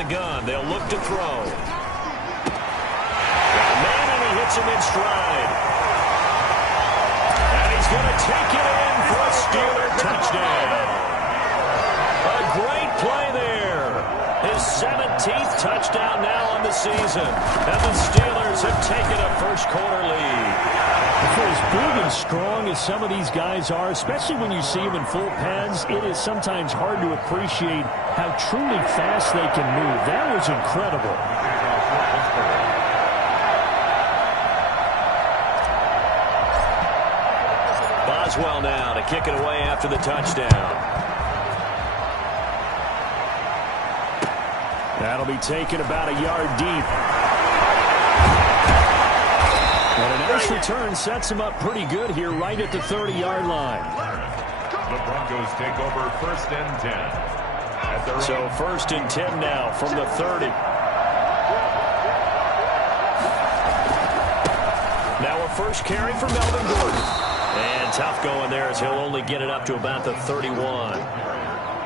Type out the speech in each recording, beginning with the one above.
the gun. They'll look to throw. Man, and he hits him in stride. And he's going to take it in for a Steeler touchdown. A great play there. His 17th touchdown now on the season. And the Steelers have taken a first-quarter lead. For as big and strong as some of these guys are, especially when you see them in full pads, it is sometimes hard to appreciate how truly fast they can move. That was incredible. Boswell now to kick it away after the touchdown. That'll be taken about a yard deep. And a nice return sets him up pretty good here right at the 30-yard line. The Broncos take over 1st and 10. So 1st and 10 now from the 30. Now a first carry for Melvin Gordon. And tough going there as he'll only get it up to about the 31.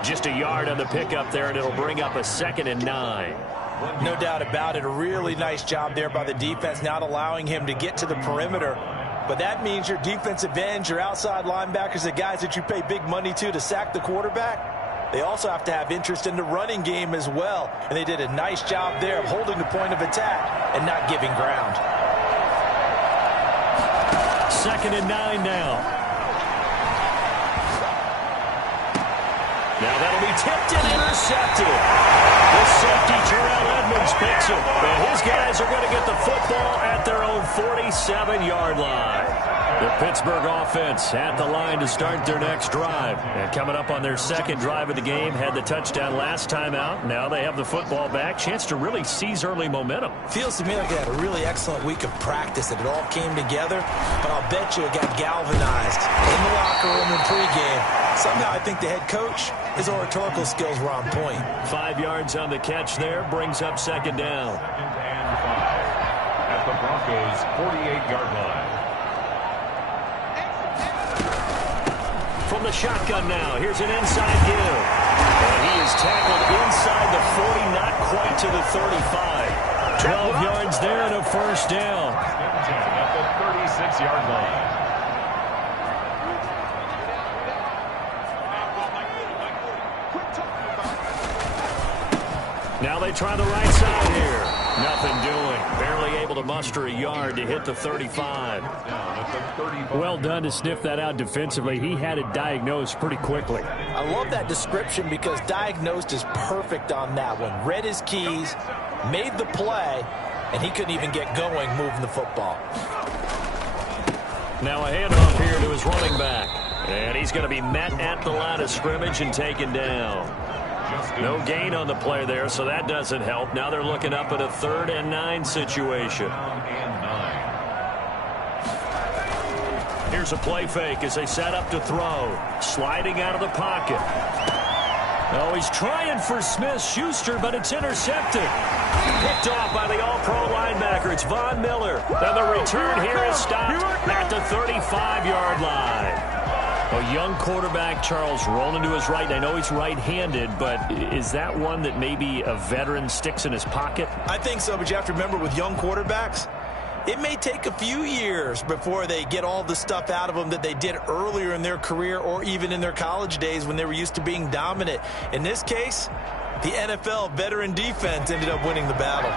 Just a yard on the pickup there, and it'll bring up a 2nd and 9. No doubt about it. A really nice job there by the defense, not allowing him to get to the perimeter. But that means your defensive ends, your outside linebackers, the guys that you pay big money to sack the quarterback, they also have to have interest in the running game as well. And they did a nice job there of holding the point of attack and not giving ground. 2nd and 9 now. Now that'll be tipped and intercepted. The safety, Terrell Edmonds, picks it. And his guys are going to get the football at their own 47-yard line. The Pittsburgh offense at the line to start their next drive. And coming up on their 2nd drive of the game, had the touchdown last time out. Now they have the football back. Chance to really seize early momentum. Feels to me like they had a really excellent week of practice, that it all came together. But I'll bet you it got galvanized in the locker room and pregame. Somehow I think the head coach, his oratorical skills were on point. 5 yards on the catch there, brings up 2nd down. 2nd and 5 at the Broncos' 48-yard line. From the shotgun now, here's an inside give. And he is tackled inside the 40, not quite to the 35. 12 yards there and a 1st down. At the 36-yard line. Now they try the right side here. Nothing doing. Barely able to muster a yard to hit the 35. Well done to sniff that out defensively. He had it diagnosed pretty quickly. I love that description because diagnosed is perfect on that one. Read his keys, made the play, and he couldn't even get going moving the football. Now a handoff here to his running back. And he's going to be met at the line of scrimmage and taken down. No gain on the play there, so that doesn't help. Now they're looking up at a 3rd and 9 situation. Here's a play fake as they set up to throw. Sliding out of the pocket. Oh, he's trying for Smith-Schuster, but it's intercepted. Picked off by the all-pro linebacker. It's Von Miller. And the return here is stopped at the 35-yard line. A young quarterback, Charles, rolling to his right. I know he's right-handed, but is that one that maybe a veteran sticks in his pocket? I think so, but you have to remember with young quarterbacks, it may take a few years before they get all the stuff out of them that they did earlier in their career or even in their college days when they were used to being dominant. In this case, the NFL veteran defense ended up winning the battle.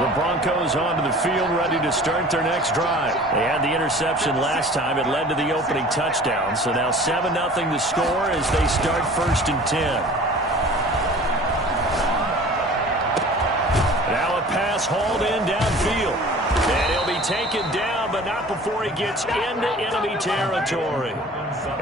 The Broncos onto the field, ready to start their next drive. They had the interception last time. It led to the opening touchdown. So now 7-0 to score as they start 1st and 10. Now a pass hauled in downfield. And he'll be taken down, but not before he gets into enemy territory.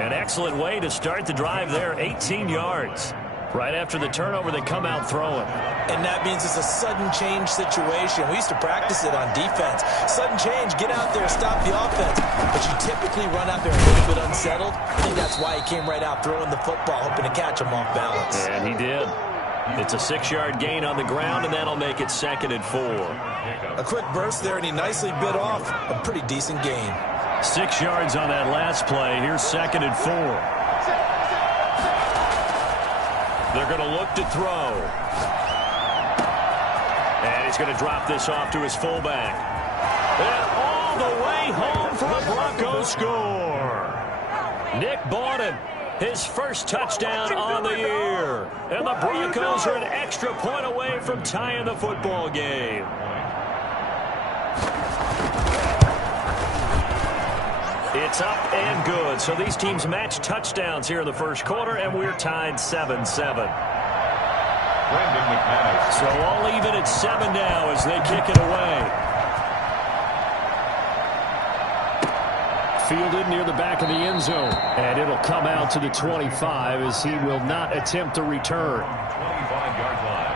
An excellent way to start the drive there, 18 yards. Right after the turnover, they come out throwing. And that means it's a sudden change situation. We used to practice it on defense. Sudden change, get out there, stop the offense. But you typically run out there a little bit unsettled. I think that's why he came right out throwing the football, hoping to catch him off balance. And he did. It's a 6-yard gain on the ground, and that'll make it 2nd and 4. A quick burst there, and he nicely bit off a pretty decent gain. 6 yards on that last play. Here's 2nd and 4. They're going to look to throw. he's going to drop this off to his fullback. And all the way home for a Broncos score. Nick Bawden, his first touchdown on the year. And the Broncos are an extra point away from tying the football game. It's up and good. So these teams match touchdowns here in the first quarter, and we're tied 7-7. So all even at 7 now as they kick it away. Fielded near the back of the end zone. And it'll come out to the 25 as he will not attempt to return. 25-yard line.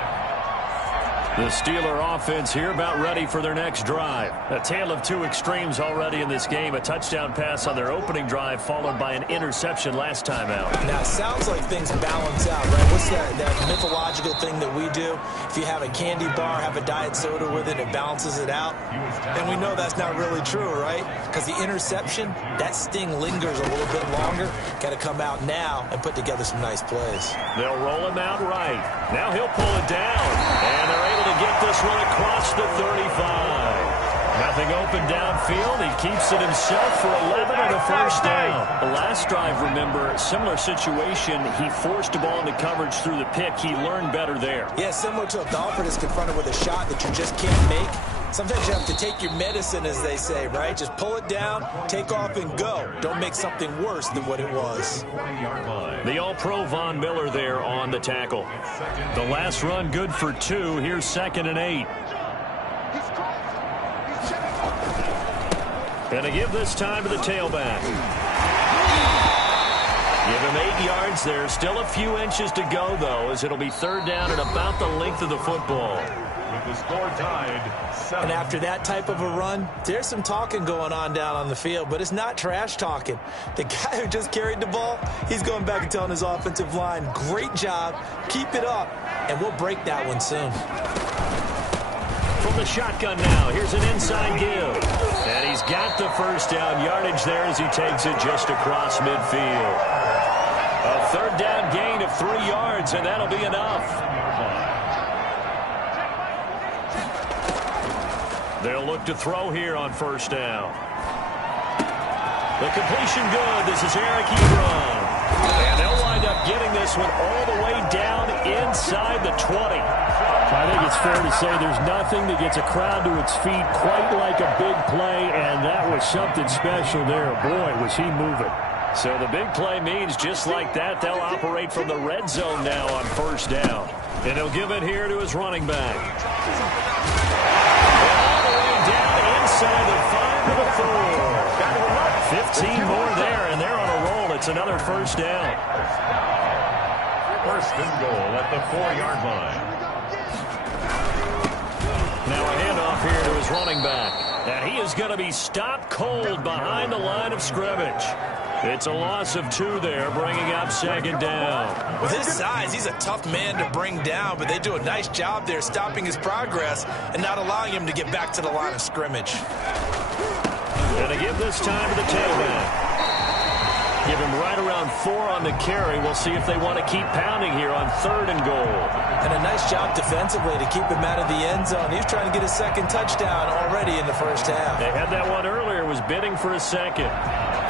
The Steeler offense here about ready for their next drive. A tale of two extremes already in this game. A touchdown pass on their opening drive followed by an interception last time out. Now, it sounds like things balance out, right? What's that mythological thing that we do? If you have a candy bar, have a diet soda with it, it balances it out. And we know that's not really true, right? Because the interception, that sting lingers a little bit longer. Got to come out now and put together some nice plays. They'll roll him out right. Now he'll pull it down. And they're able to get this one across the 35. Nothing open downfield. He keeps it himself for 11 and a first down. The last drive, remember, similar situation. He forced a ball into coverage through the pick. He learned better there. Yeah, similar to a golfer that's confronted with a shot that you just can't make. Sometimes you have to take your medicine, as they say, right? Just pull it down, take off, and go. Don't make something worse than what it was. The All-Pro Von Miller there on the tackle. The last run good for 2. Here's 2nd and 8. Going to give this time to the tailback. Give him 8 yards there. Still a few inches to go, though, as it'll be 3rd down and about the length of the football. With the score tied, 7. And after that type of a run, there's some talking going on down on the field, but it's not trash talking. The guy who just carried the ball, he's going back and telling his offensive line, great job, keep it up, and we'll break that one soon. From the shotgun now, here's an inside give. And he's got the first down yardage there as he takes it just across midfield. A 3rd down gain of 3 yards, and that'll be enough. They'll look to throw here on 1st down. The completion good. This is Eric Ebron. And they'll wind up getting this one all the way down inside the 20. I think it's fair to say there's nothing that gets a crowd to its feet quite like a big play, and that was something special there. Boy, was he moving. So the big play means just like that, they'll operate from the red zone now on 1st down. And he'll give it here to his running back. All the way down inside the 5 to the 4. 15 more there, and they're on a roll. It's another 1st down. 1st and goal at the 4-yard line. Now a handoff here to his running back. And he is going to be stopped cold behind the line of scrimmage. It's a loss of 2 there, bringing up 2nd down. With his size, he's a tough man to bring down, but they do a nice job there stopping his progress and not allowing him to get back to the line of scrimmage. Going to give this time to the tailback. Give him right around 4 on the carry. We'll see if they want to keep pounding here on 3rd and goal. And a nice job defensively to keep him out of the end zone. He's trying to get his 2nd touchdown already in the 1st half. They had that one earlier, was bidding for a 2nd.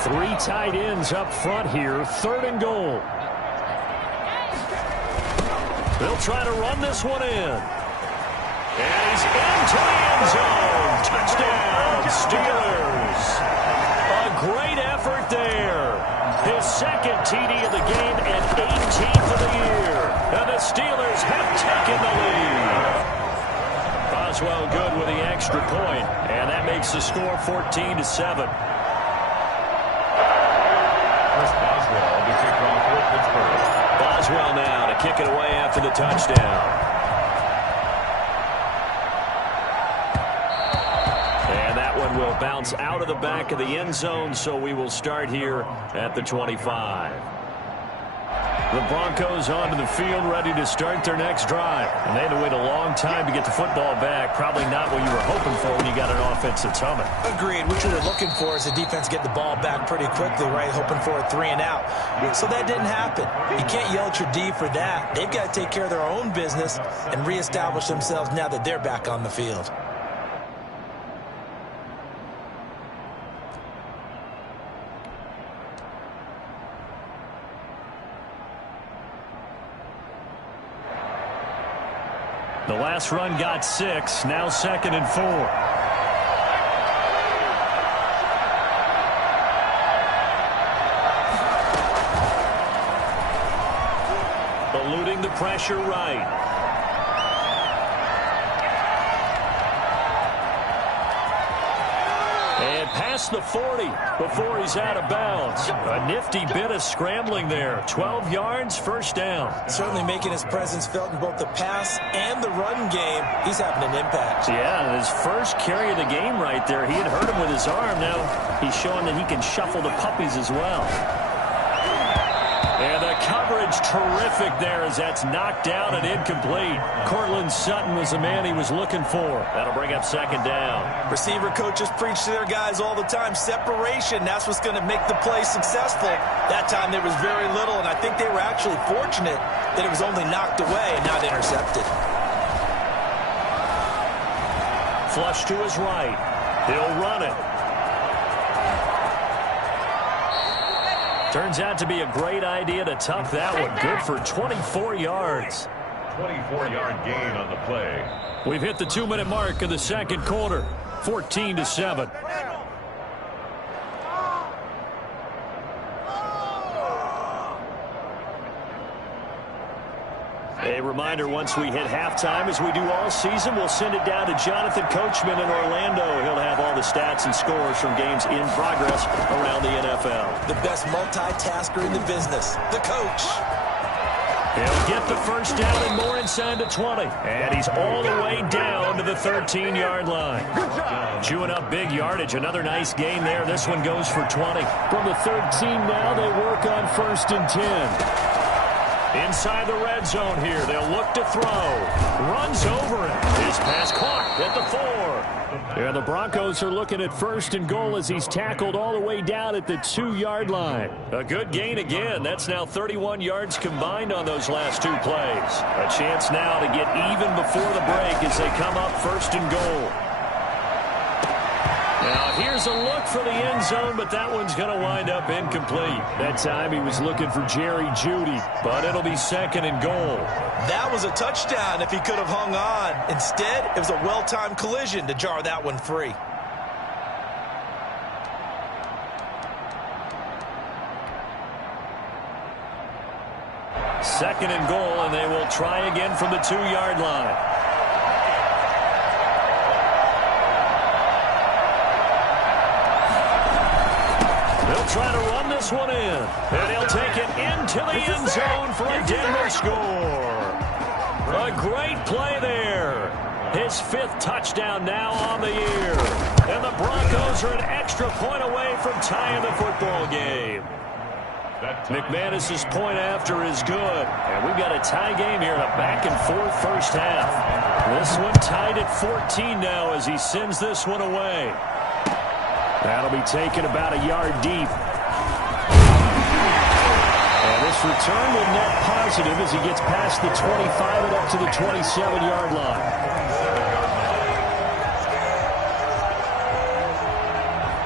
3 tight ends up front here, 3rd and goal. They'll try to run this one in. And he's into the end zone. Touchdown, Steelers. A great effort there. His 2nd TD of the game and 18th of the year. And the Steelers have taken the lead. Boswell good with the extra point, and that makes the score 14-7. Boswell to kick off for Pittsburgh. Boswell now to kick it away after the touchdown. And that one will bounce out of the back of the end zone, so we will start here at the 25. The Broncos onto the field, ready to start their next drive. And they had to wait a long time to get the football back. Probably not what you were hoping for when you got an offense that's humming. Agreed. What you were looking for is the defense get the ball back pretty quickly, right? Hoping for a 3 and out. So that didn't happen. You can't yell at your D for that. They've got to take care of their own business and reestablish themselves now that they're back on the field. The last run got 6, now 2nd and 4. Eluding the pressure right. And past the 40 before he's out of bounds. A nifty bit of scrambling there. 12 yards, first down. Certainly making his presence felt in both the pass and the run game. He's having an impact. Yeah, his first carry of the game right there. He had hurt him with his arm. Now he's showing that he can shuffle the puppies as well. And the coverage terrific there as that's knocked down and incomplete. Cortland Sutton was the man he was looking for. That'll bring up 2nd down. Receiver coaches preach to their guys all the time. Separation, that's what's going to make the play successful. That time there was very little, and I think they were actually fortunate that it was only knocked away and not intercepted. Flush to his right. He'll run it. Turns out to be a great idea to tuck that one. Good for 24 yards. 24-yard gain on the play. We've hit the 2-minute mark of the second quarter. 14-7. A reminder, once we hit halftime, as we do all season, we'll send it down to Jonathan Coachman in Orlando. He'll have all the stats and scores from games in progress around the NFL. The best multitasker in the business, the coach. He'll get the first down and more inside the 20. And he's all the way down to the 13-yard line. Chewing up big yardage. Another nice gain there. This one goes for 20. From the 13 now, they work on 1st and 10. Inside the red zone here. They'll look to throw. Runs over it. His pass caught at the 4. Yeah, the Broncos are looking at 1st and goal as he's tackled all the way down at the 2-yard line. A good gain again. That's now 31 yards combined on those last 2 plays. A chance now to get even before the break as they come up 1st and goal. Now here's a look for the end zone, but that one's going to wind up incomplete. That time he was looking for Jerry Jeudy, but it'll be 2nd and goal. That was a touchdown if he could have hung on. Instead, it was a well-timed collision to jar that one free. Second and goal, and they will try again from the 2-yard line. Try to run this one in, and he'll take it into the end zone for a Denver score. A great play there. His 5th touchdown now on the year. And the Broncos are an extra point away from tying the football game. McManus's point after is good. And we've got a tie game here in a back-and-forth first half. This one tied at 14 now as he sends this one away. That'll be taken about a yard deep. And this return will net positive as he gets past the 25 and up to the 27-yard line.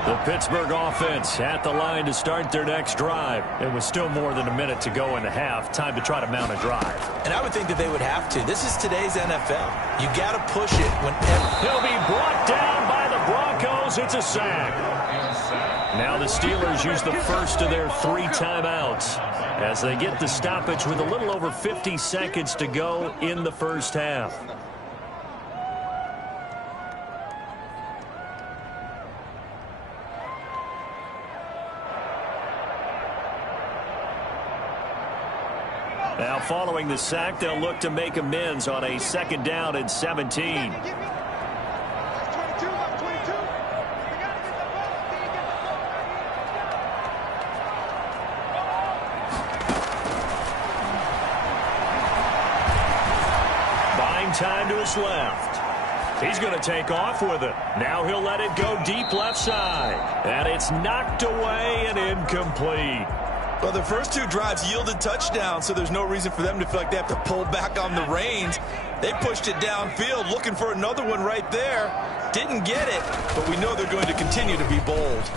The Pittsburgh offense at the line to start their next drive. It was still more than a minute to go in the half. Time to try to mount a drive. And I would think that they would have to. This is today's NFL. You got to push it whenever. He'll be brought down by the Broncos. It's a sack. Now the Steelers use the first of their 3 timeouts as they get the stoppage with a little over 50 seconds to go in the first half. Now following the sack, they'll look to make amends on a 2nd down and 17. time to his left. He's going to take off with it. Now he'll let it go deep left side. And it's knocked away and incomplete. Well, the first two drives yielded touchdowns, so there's no reason for them to feel like they have to pull back on the reins. They pushed it downfield, looking for another one right there. Didn't get it, but we know they're going to continue to be bold.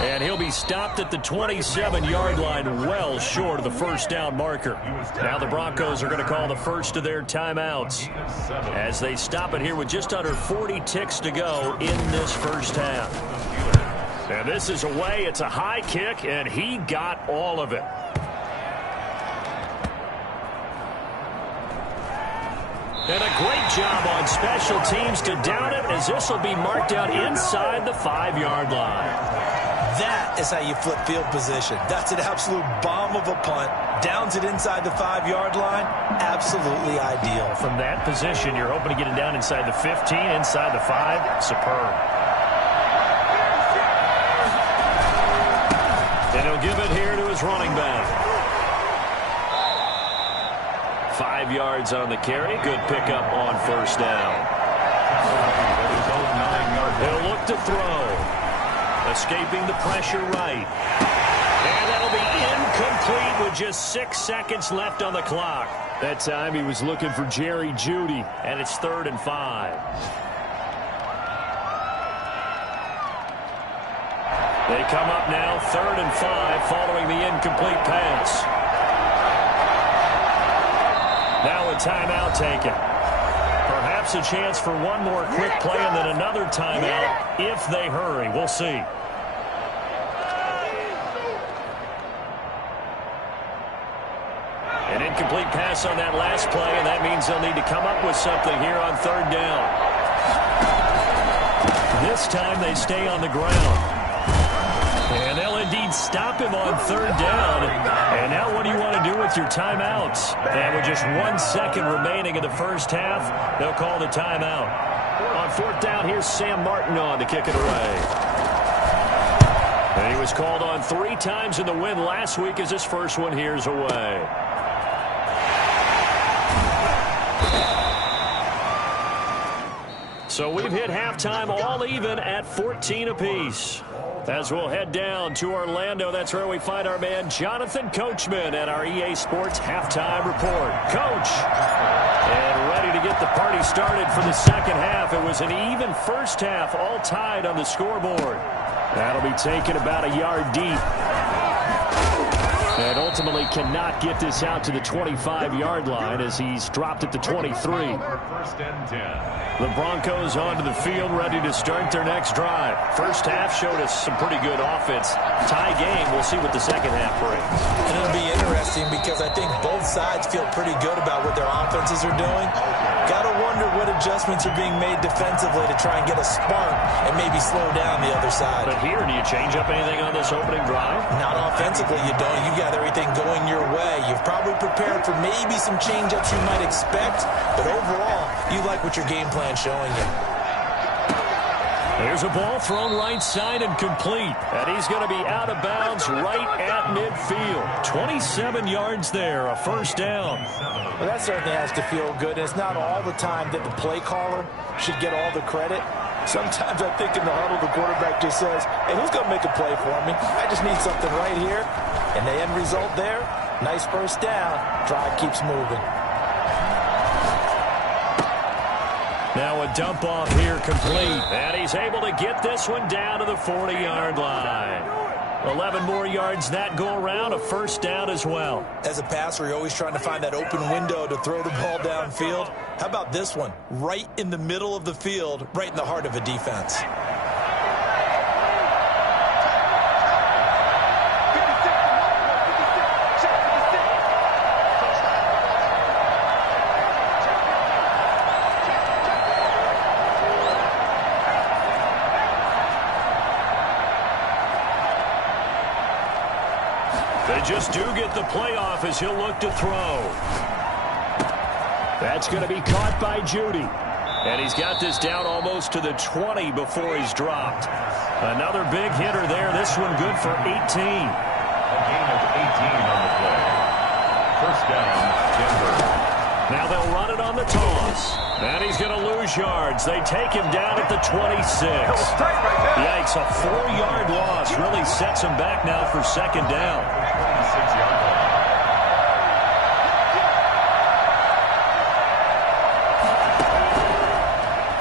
And he'll be stopped at the 27-yard line, well short of the first down marker. Now the Broncos are going to call the first of their timeouts as they stop it here with just under 40 ticks to go in this first half. And this is away. It's a high kick, and he got all of it. And a great job on special teams to down it, as this will be marked out inside the 5-yard line. That is how you flip field position. That's an absolute bomb of a punt. Downs it inside the 5-yard line. Absolutely ideal. From that position, you're hoping to get it down inside the 15, inside the 5. Superb. And he'll give it here to his running back. 5 yards on the carry. Good pickup on first down. He'll look to throw. Escaping the pressure right. And that'll be incomplete with just 6 seconds left on the clock. That time he was looking for Jerry Jeudy, and it's 3rd and 5. They come up now 3rd and 5 following the incomplete pass. Now a timeout taken. Perhaps a chance for one more quick play and then another timeout if they hurry. We'll see. An incomplete pass on that last play, and that means they'll need to come up with something here on 3rd down. This time they stay on the ground. And they'll indeed stop him on 3rd down. And now what do you want to do with your timeouts? And with just 1 second remaining in the first half, they'll call the timeout. On 4th down, here's Sam Martin on to kick it away. And he was called on 3 times in the win last week as his first one here's away. So we've hit halftime all even at 14 apiece. As we'll head down to Orlando, that's where we find our man Jonathan Coachman at our EA Sports Halftime Report. Coach, and ready to get the party started for the second half. It was an even first half, all tied on the scoreboard. That'll be taken about a yard deep. And ultimately cannot get this out to the 25-yard line as he's dropped at the 23. The Broncos onto the field, ready to start their next drive. First half showed us some pretty good offense. Tie game. We'll see what the second half brings. And it'll be interesting because I think both sides feel pretty good about what their offenses are doing. Got to wonder what adjustments are being made defensively to try and get a spark and maybe slow down the other side. But here, do you change up anything on this opening drive? Not offensively, you don't. You've got everything going your way. You've probably prepared for maybe some change-ups you might expect, but overall, you like what your game plan's showing you. Here's a ball thrown right side and complete. And he's going to be out of bounds right at midfield. 27 yards there, a first down. Well, that certainly has to feel good. It's not all the time that the play caller should get all the credit. Sometimes I think in the huddle, the quarterback just says, hey, who's going to make a play for me? I just need something right here. And the end result there, nice first down. Drive keeps moving. Now a dump off here complete. And he's able to get this one down to the 40-yard line. 11 more yards that go around, a first down as well. As a passer, you're always trying to find that open window to throw the ball downfield. How about this one? Right in the middle of the field, right in the heart of a defense. They just do get the playoff as he'll look to throw. That's going to be caught by Jeudy. And he's got this down almost to the 20 before he's dropped. Another big hitter there. This one good for 18. A gain of 18 on the play. First down, Denver. the toss. And he's going to lose yards. They take him down at the 26. Yikes, a 4-yard loss really sets him back now for second down. 26-yard line.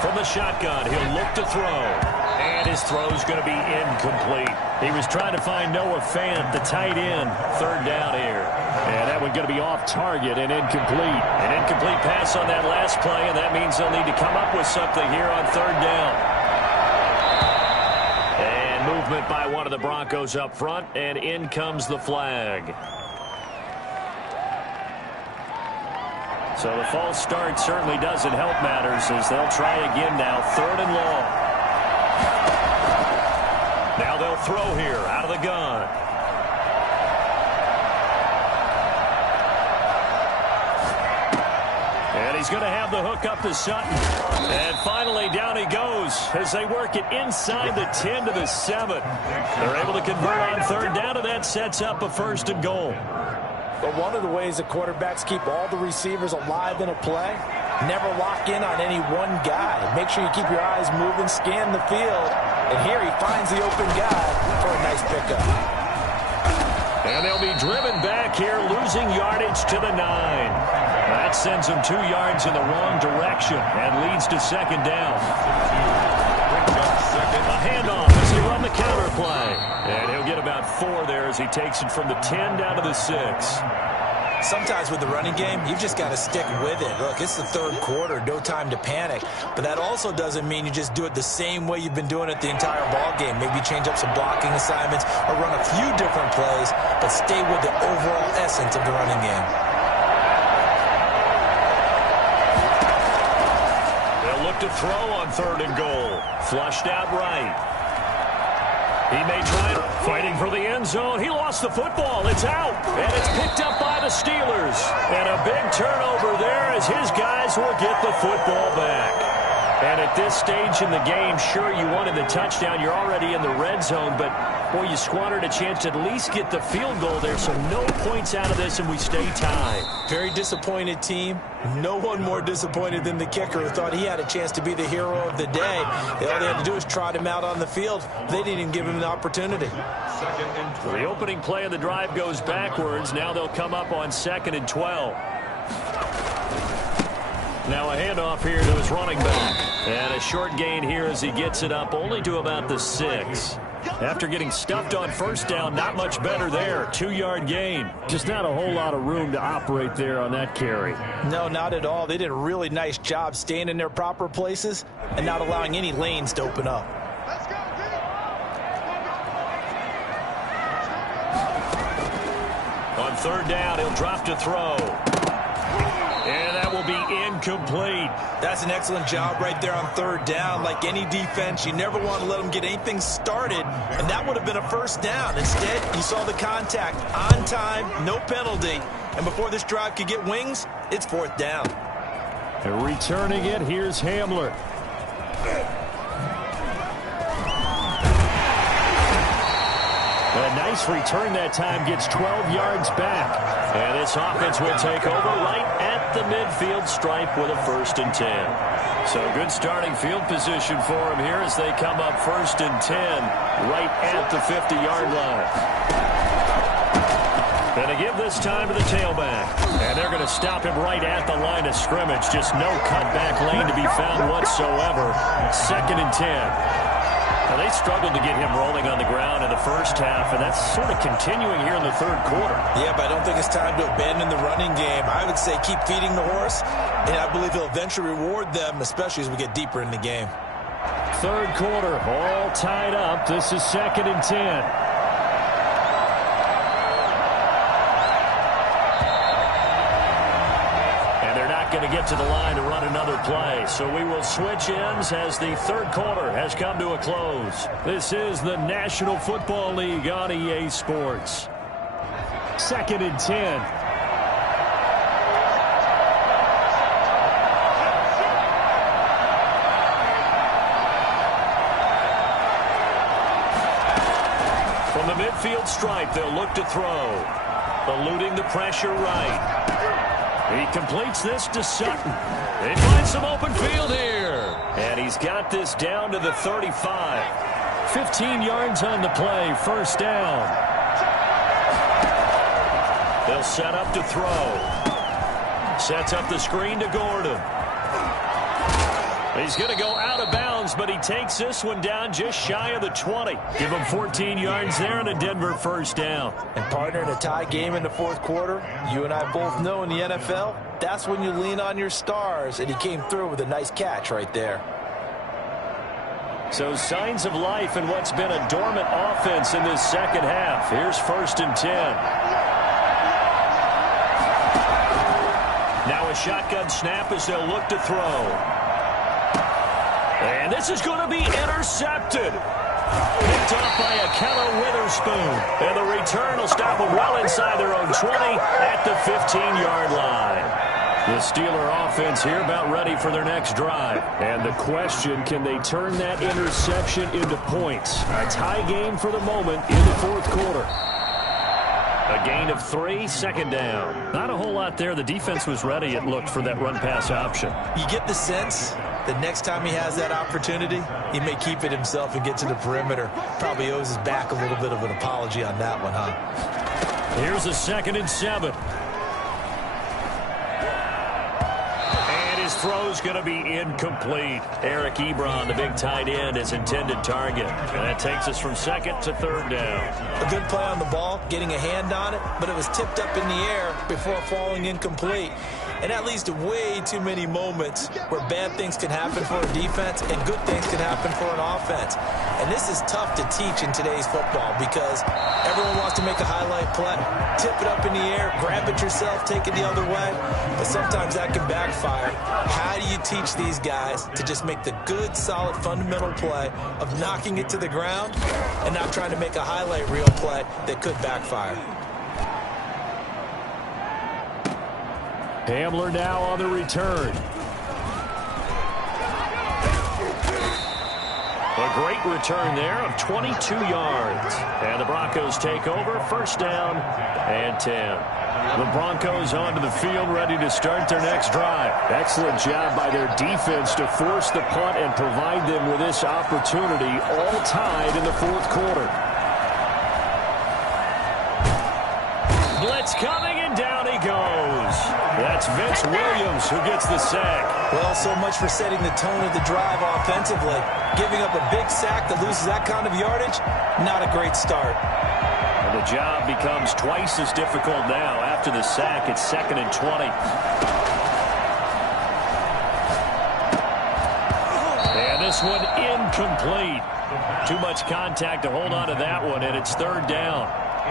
From the shotgun, he'll look to throw. And his throw's going to be incomplete. He was trying to find Noah Fant, the tight end. Third down here. And that one's going to be off target and incomplete. An incomplete pass on that last play, and that means they'll need to come up with something here on third down. And movement by one of the Broncos up front, and in comes the flag. So the false start certainly doesn't help matters as they'll try again now. Third and long. Now they'll throw here out of the gun. And he's going to have the hook up to Sutton. And finally down he goes as they work it inside the 10 to the 7. They're able to convert on third down, and that sets up a first and goal. But one of the ways the quarterbacks keep all the receivers alive in a play, never lock in on any one guy. Make sure you keep your eyes moving, scan the field. And here he finds the open guy for a nice pickup. And they'll be driven back here, losing yardage to the 9. That sends them 2 yards in the wrong direction and leads to second down. A handoff as they run the counter play. And he'll get about 4 there as he takes it from the 10 down to the 6. Sometimes with the running game, you've just got to stick with it. Look, it's the third quarter, no time to panic. But that also doesn't mean you just do it the same way you've been doing it the entire ball game. Maybe change up some blocking assignments or run a few different plays, but stay with the overall essence of the running game. They'll look to throw on third and goal. Flushed out right. He may try it. Fighting for the end zone. He lost the football. It's out. And it's picked up by the Steelers. And a big turnover there as his guys will get the football back. And at this stage in the game, sure, you wanted the touchdown. You're already in the red zone. But, boy, you squandered a chance to at least get the field goal there. So no points out of this, and we stay tied. Very disappointed team. No one more disappointed than the kicker who thought he had a chance to be the hero of the day. All they had to do was trot him out on the field. They didn't even give him the opportunity. The opening play of the drive goes backwards. Now they'll come up on 2nd and 12. Now a handoff here to his running back. And a short gain here as he gets it up only to about the 6. After getting stuffed on first down, not much better there. 2-yard gain. Just not a whole lot of room to operate there on that carry. No, not at all. They did a really nice job staying in their proper places and not allowing any lanes to open up. On third down, he'll drop to throw. And that will be incomplete. That's an excellent job right there on third down. Like any defense, you never want to let them get anything started, and that would have been a first down. Instead, you saw the contact on time, no penalty, and before this drive could get wings, it's fourth down. And returning it, here's Hamler. A nice return that time, gets 12 yards back. And this offense will take over right at the midfield stripe with a 1st and 10. So good starting field position for them here as they come up 1st and 10 right at the 50-yard line. And to give this time to the tailback. And they're going to stop him right at the line of scrimmage. Just no cutback lane to be found whatsoever. 2nd and 10. Now, they struggled to get him rolling on the ground in the first half, and that's sort of continuing here in the third quarter. Yeah, but I don't think it's time to abandon the running game. I would say keep feeding the horse, and I believe he'll eventually reward them, especially as we get deeper in the game. Third quarter, all tied up. This is 2nd and 10. Going to get to the line to run another play. So we will switch ends as the third quarter has come to a close. This is the National Football League on EA Sports. 2nd and 10. From the midfield stripe, they'll look to throw. Eluding the pressure right. He completes this to Sutton. They find some open field here. And he's got this down to the 35. 15 yards on the play, first down. They'll set up to throw. Sets up the screen to Gordon. He's going to go out of bounds, but he takes this one down just shy of the 20. Give him 14 yards there and a Denver first down. And partner, in a tie game in the fourth quarter, you and I both know in the NFL, that's when you lean on your stars, and he came through with a nice catch right there. So signs of life in what's been a dormant offense in this second half. Here's 1st and 10. Now a shotgun snap as they'll look to throw. And this is going to be intercepted. Picked off by Akello Witherspoon. And the return will stop them well inside their own 20 at the 15-yard line. The Steeler offense here about ready for their next drive. And the question, can they turn that interception into points? A tie game for the moment in the fourth quarter. A gain of 3, second down. Not a whole lot there. The defense was ready, it looked, for that run-pass option. You get the sense that next time he has that opportunity, he may keep it himself and get to the perimeter. Probably owes his back a little bit of an apology on that one, huh? Here's a 2nd and 7. Throw's going to be incomplete. Eric Ebron, the big tight end, his intended target. And that takes us from 2nd to 3rd down. A good play on the ball, getting a hand on it, but it was tipped up in the air before falling incomplete. And that leads to way too many moments where bad things can happen for a defense and good things can happen for an offense. And this is tough to teach in today's football because everyone wants to make a highlight play. Tip it up in the air, grab it yourself, take it the other way. But sometimes that can backfire. How do you teach these guys to just make the good, solid, fundamental play of knocking it to the ground and not trying to make a highlight reel play that could backfire? Hamler now on the return. A great return there of 22 yards. And the Broncos take over, 1st down and 10. The Broncos onto the field, ready to start their next drive. Excellent job by their defense to force the punt and provide them with this opportunity, all tied in the fourth quarter. Blitz coming, and down he goes. That's Vince Williams who gets the sack. Well, so much for setting the tone of the drive offensively. Giving up a big sack that loses that kind of yardage, not a great start. And the job becomes twice as difficult now. After the sack, it's 2nd and 20. And this one incomplete. Too much contact to hold on to that one, and it's 3rd down.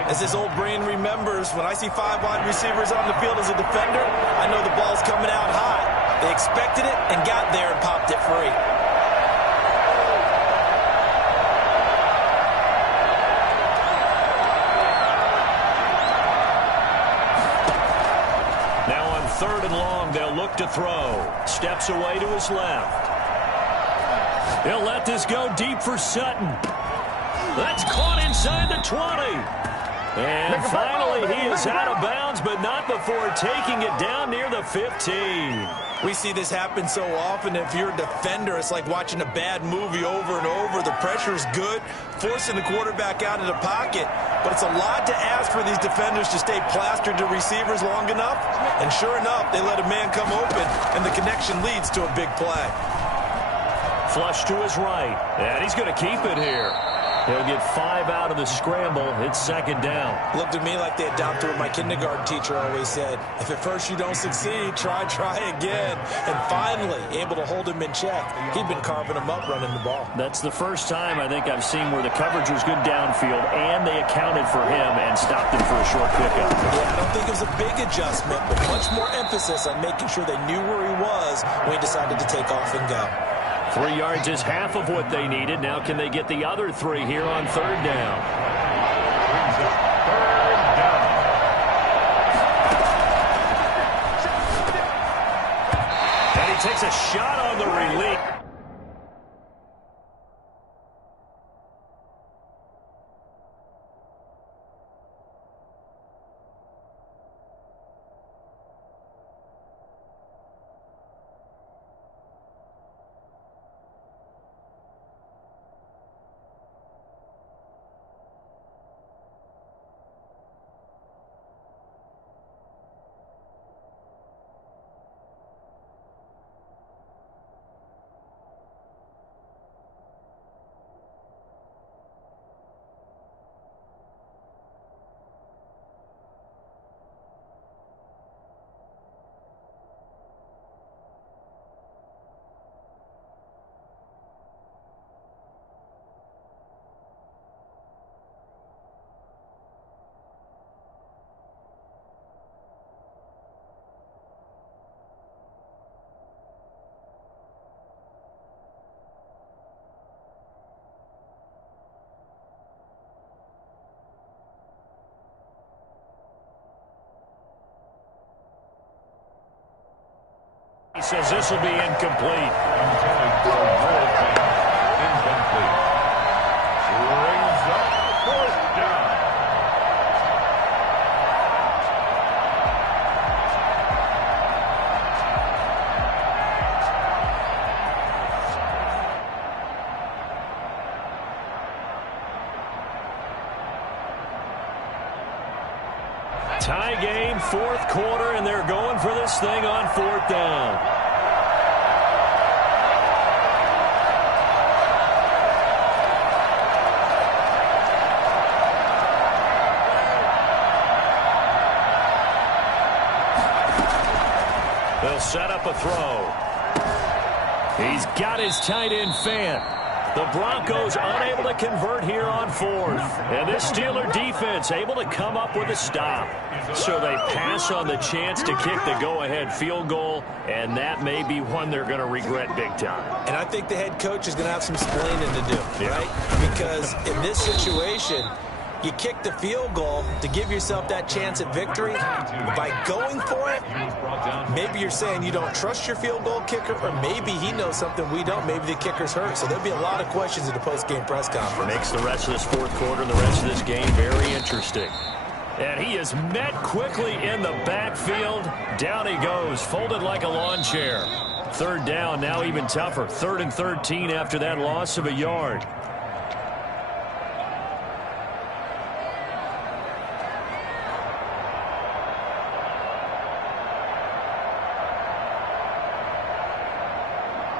As his old brain remembers, when I see 5 wide receivers on the field as a defender, I know the ball's coming out high. They expected it and got there and popped it free. Now on 3rd and long, they'll look to throw. Steps away to his left. They'll let this go deep for Sutton. That's caught inside the 20. And finally, he is out of bounds, but not before taking it down near the 15. We see this happen so often. If you're a defender, it's like watching a bad movie over and over. The pressure is good, forcing the quarterback out of the pocket. But it's a lot to ask for these defenders to stay plastered to receivers long enough. And sure enough, they let a man come open, and the connection leads to a big play. Flush to his right, and he's going to keep it here. He'll get 5 out of the scramble. It's 2nd down. Looked to me like they adopted what my kindergarten teacher always said. If at first you don't succeed, try again. And finally, able to hold him in check. He'd been carving him up running the ball. That's the first time I think I've seen where the coverage was good downfield, and they accounted for him and stopped him for a short pickup. Yeah, I don't think it was a big adjustment, but much more emphasis on making sure they knew where he was when he decided to take off and go. 3 yards is half of what they needed. Now can they get the other 3 here on 3rd down? And he takes a shot on the release. pass as this will be incomplete. Incomplete. Brings up fourth down. Tie game, fourth quarter, and they're going for this thing on fourth down. They'll set up a throw. He's got his tight end fan. The Broncos unable to convert here on fourth. And this Steeler defense able to come up with a stop. So they pass on the chance to kick the go-ahead field goal, and that may be one they're going to regret big time. And I think the head coach is going to have some explaining to do, right? Because in this situation, you kick the field goal to give yourself that chance at victory. By going for it, maybe you're saying you don't trust your field goal kicker, or maybe he knows something we don't. Maybe the kicker's hurt. So there'll be a lot of questions at the post-game press conference. Makes the rest of this fourth quarter and the rest of this game very interesting. And he is met quickly in the backfield. Down he goes, folded like a lawn chair. Third down, now even tougher. 3rd and 13 after that loss of a yard.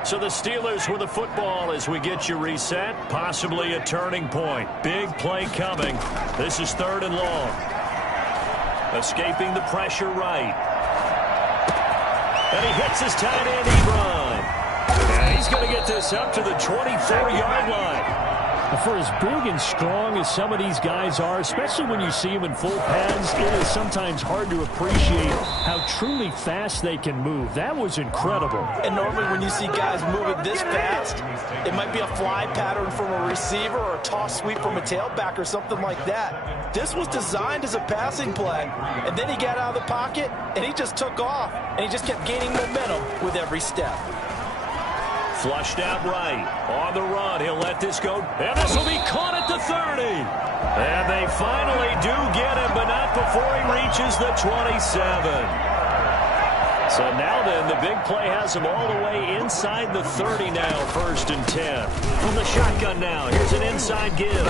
So the Steelers with the football as we get you reset. Possibly a turning point. Big play coming. This is 3rd and long. Escaping the pressure right. And he hits his tight end, Ebron. And he's going to get this up to the 24-yard line. For as big and strong as some of these guys are, especially when you see them in full pads, it is sometimes hard to appreciate how truly fast they can move. That was incredible. And normally when you see guys moving this fast, it might be a fly pattern from a receiver or a toss sweep from a tailback or something like that. This was designed as a passing play, and then he got out of the pocket, and he just took off, and he just kept gaining momentum with every step. Flushed out right. On the run. He'll let this go. And this will be caught at the 30. And they finally do get him, but not before he reaches the 27. So now then, the big play has him all the way inside the 30 now. 1st and 10. From the shotgun now. Here's an inside give.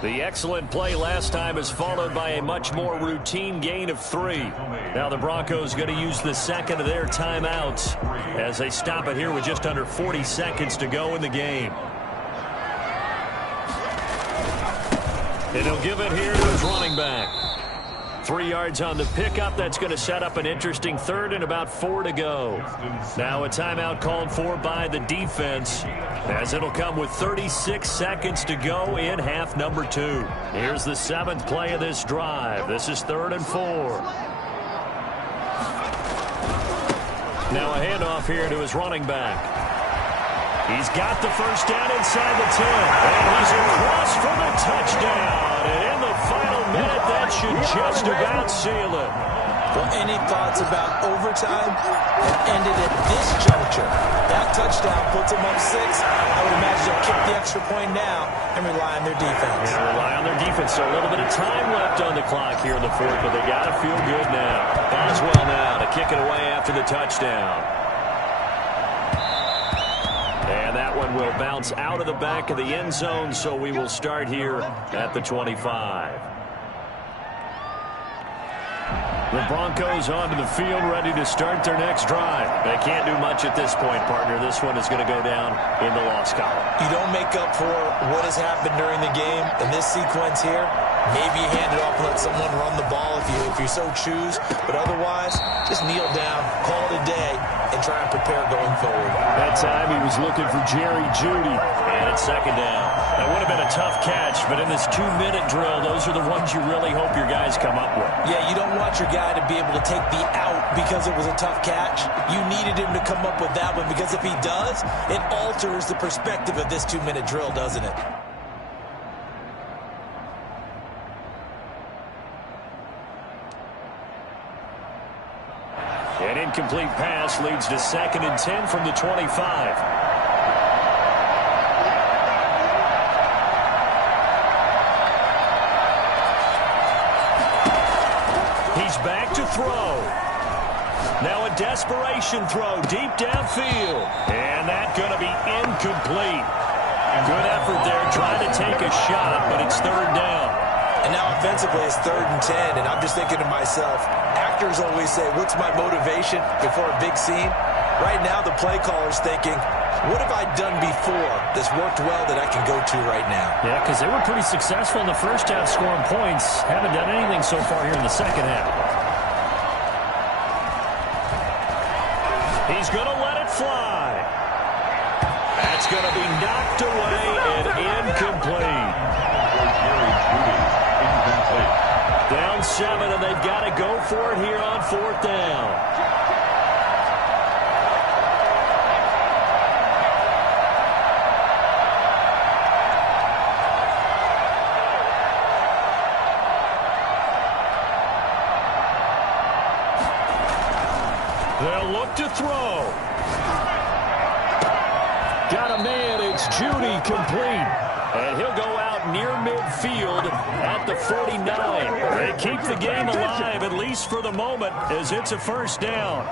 The excellent play last time is followed by a much more routine gain of 3. Now the Broncos going to use the second of their timeouts as they stop it here with just under 40 seconds to go in the game. And he'll give it here to his running back. 3 yards on the pickup. That's going to set up an interesting 3rd and about 4 to go. Now a timeout called for by the defense as it'll come with 36 seconds to go in half number 2. Here's the 7th play of this drive. This is 3rd and 4. Now a handoff here to his running back. He's got the first down inside the 10. And he's across for the touchdown. And in the final minute, that should just about seal it. Well, any thoughts about overtime have ended at this juncture. That touchdown puts them up 6. I would imagine they'll kick the extra point now and rely on their defense. Yeah, rely on their defense. So a little bit of time left on the clock here in the 4th, but they got to feel good now. Boswell now to kick it away after the touchdown. And that one will bounce out of the back of the end zone, so we will start here at the 25. The Broncos onto the field, ready to start their next drive. They can't do much at this point, partner. This one is going to go down in the loss column. You don't make up for what has happened during the game in this sequence here. Maybe you hand it off and let someone run the ball if you so choose. But otherwise, just kneel down, call it a day, and try and prepare going forward. That time he was looking for Jerry Jeudy. And it's 2nd down. That would have been a tough catch, but in this 2-minute drill, those are the ones you really hope your guys come up with. Yeah, you don't want your guy to be able to take the out because it was a tough catch. You needed him to come up with that one, because if he does, it alters the perspective of this 2-minute drill, doesn't it? An incomplete pass leads to 2nd and 10 from the 25. He's back to throw. Now a desperation throw deep downfield. And that's going to be incomplete. Good effort there trying to take a shot, but it's 3rd down. And now offensively it's 3rd and 10, and I'm just thinking to myself, actors always say, what's my motivation before a big scene? Right now the play caller's thinking, what have I done before that's worked well that I can go to right now? Yeah, because they were pretty successful in the first half scoring points. Haven't done anything so far here in the second half. He's going to let it fly. That's going to be knocked away and incomplete. Down 7, and they've got to go for it here on 4th down. They'll look to throw. Got a man, it's Judy, complete. And he'll go out near midfield at the 49. They keep the game alive, at least for the moment, as it's a 1st down.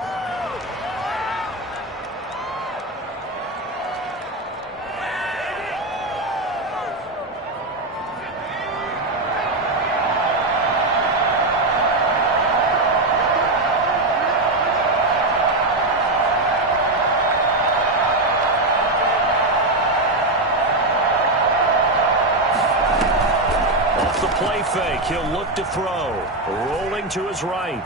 Play fake. He'll look to throw. Rolling to his right.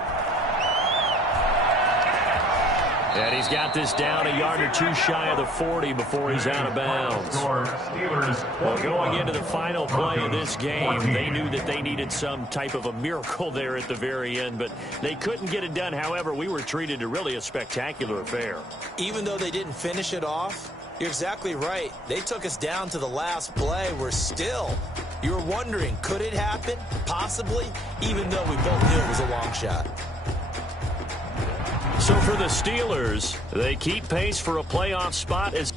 And he's got this down a yard or 2 shy of the 40 before he's out of bounds. Well, going into the final play of this game, they knew that they needed some type of a miracle there at the very end, but they couldn't get it done. However, we were treated to really a spectacular affair. Even though they didn't finish it off, you're exactly right. They took us down to the last play. We're still... You were wondering, could it happen? Possibly, even though we both knew it was a long shot. So for the Steelers, they keep pace for a playoff spot as...